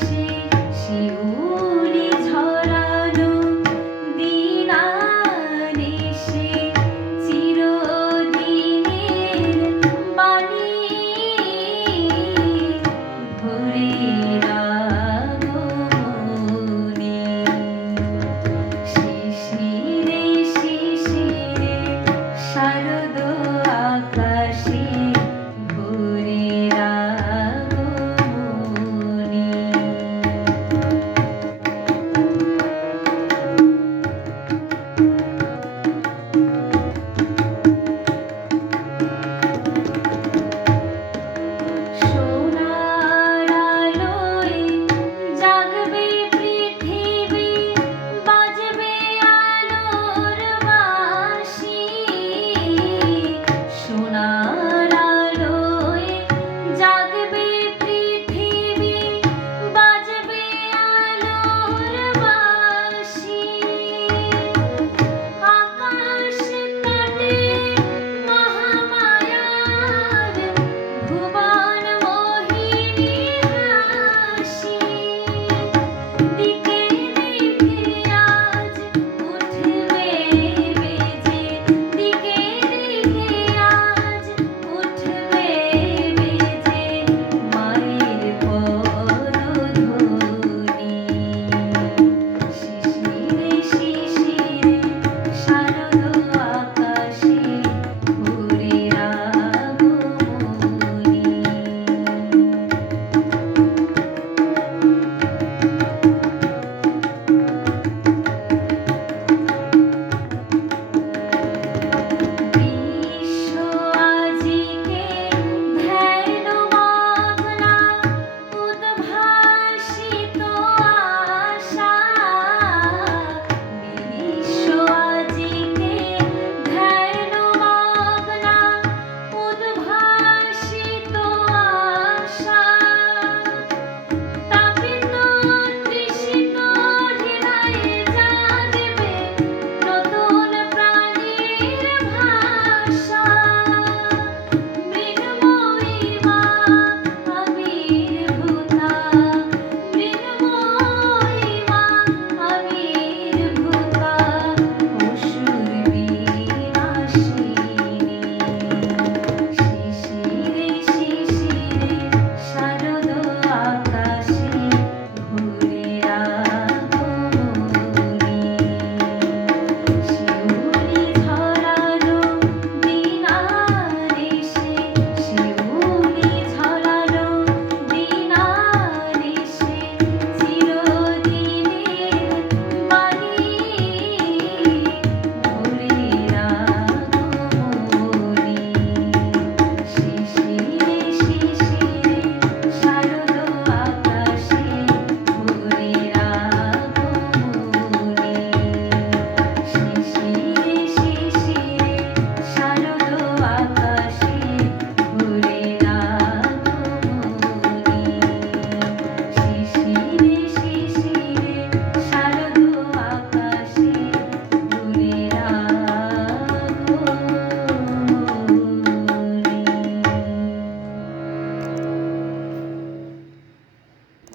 see.